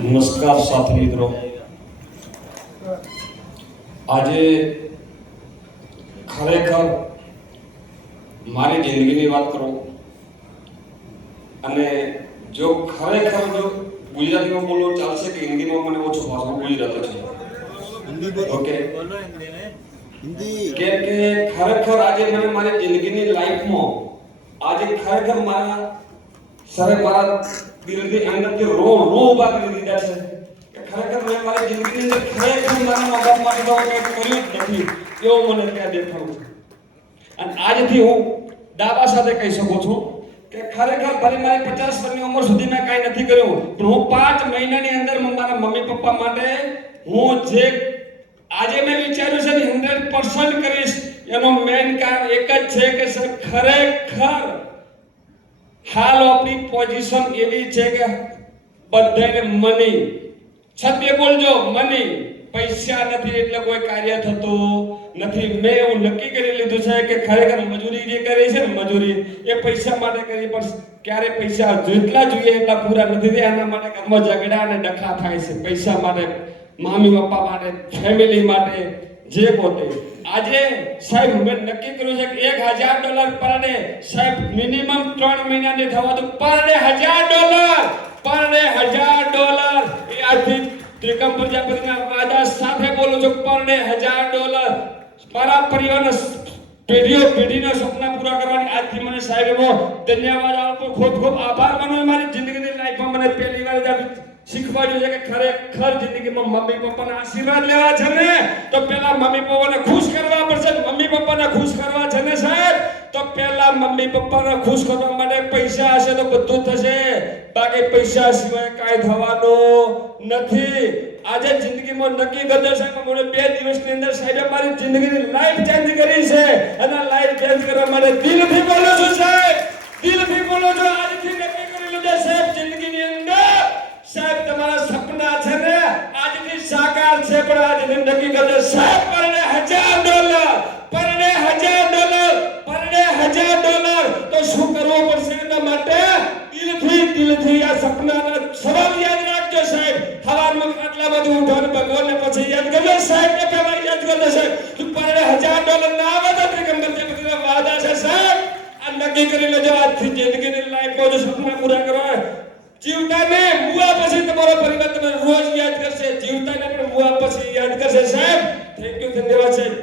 નમસ્કાર સાથી મિત્રો, આજે ખરેખર મારી જિંદગીની વાત કરું અને જો ખરેખર જો ગુજરાતીમાં બોલો ચાલશે કે હિન્દીમાં મને ઓછો ભાષા ગુજરાતી છે ઓકે કે ખરેખર આજે મને મારી જિંદગીની લાઈફમાં આજે ખરેખર મારા સરે મારા દિલથી અંદરથી રો ઉભા કરી દીધા છે કે ખરેખર મેં મારી જિંદગીની અંદર ખરેખર મારા મા બાપ માટે તો કંઈ કર્યું જ નથી એવું મને ત્યાં દેખાયું છે અને આજથી હું દાવા સાથે કહી શકું છું કે ખરેખર ભલે મારી 50 વર્ષની ઉંમર સુધી મેં કાંઈ નથી કર્યું પણ હું 5 મહિનાની અંદર મારા મમ્મી પપ્પા માટે હું જે આજે મેં વિચાર્યું છે ને 100% કરીશ એનો મેઇન કારણ એક જ છે કે સર ખરેખર હાલ આપણી પોઝિશન એવી છે કે બધાને મની સત્ય બોલજો મની પૈસા નથી એટલે કોઈ કાર્ય થતું નથી મેં એવું નક્કી કરી લીધું છે કે ખરેખર મજૂરી જે કરી છે ને મજૂરી એ પૈસા માટે કરી પણ ક્યારે પૈસા જેટલા જોઈએ એટલા પૂરા નથી થયા એના માટે ઘરમાં ઝઘડા અને ડખા થાય છે પૈસા માટે મમ્મી પપ્પા માટે ફેમિલી માટે જે પોતે આજે સાહેબ મેં નક્કી કર્યું છે કે $1000 પર ડે સાહેબ મિનિમમ 3 મહિનાની થવા તો પર ડે $1000 પર ડે $1000 એ આજથી ત્રિકમ પ્રજાપતિના વાદા સાથે બોલું છું પર ડે $1000 મારા પરિવારના પેઢીના સપના પૂરા કરવાની આજથી મને સાહેબનો ધન્યવાદ આપો ખૂબ ખૂબ આભાર માનો મારી જિંદગીની લાઈફમાં મને પહેલી વાર શીખવાડ્યું છે કે ખરેખર જિંદગીમાં મમ્મી પપ્પાના આશીર્વાદ લેવા છે ને તો પહેલા મમ્મી પપ્પાને ખુશ કરવા પડશે મમ્મી પપ્પાને ખુશ કરવા છે ને સાહેબ તો પહેલા મમ્મી પપ્પાને ખુશ કરવા માટે પૈસા હશે તો બધું થશે બાકી પૈસા સિવાય કાંઈ થવાનું નથી આજે જિંદગીમાં નક્કી કર્યો છે કે મને 2 દિવસની અંદર સાહેબે મારી જિંદગીની લાઈફ ચેન્જ કરી છે અને લાઈફ ચેન્જ કરવા માટે દિલથી બોલું છું સાહેબ દિલથી બોલું છું આજથી નક્કી કરી લીધું સાહેબ જિંદગીની અંદર સાહેબ તમારા સપના છે ને આજથી સાકાર છે પણ આજે નક્કી કરજો સાહેબ પર ડે $1000 પર ડે $1000 તો શું કરવું પડશે એના માટે દિલથી આ સપનાના સવાલ યાદ રાખજો સાહેબ સવારમાં આટલા બધું ઉઠાને ભગવાનને પછી યાદ કરજો સાહેબ ને પહેલા યાદ કરજો સાહેબ તું પર ડે $1000 ના આવે તો ત્રિકંબર જે બધા વાદા છે સાહેબ આ નક્કી કરી લેજો આજથી જિંદગીની લાઈફમાં જો સપના પૂરા કરવા જીવતાને મુઆ પછી તમારો પરિવાર તમને રોજ યાદ કરશે જીવતાને પણ મુઆ પછી યાદ કરશે સાહેબ થેન્ક યુ ધન્યવાદ સાહેબ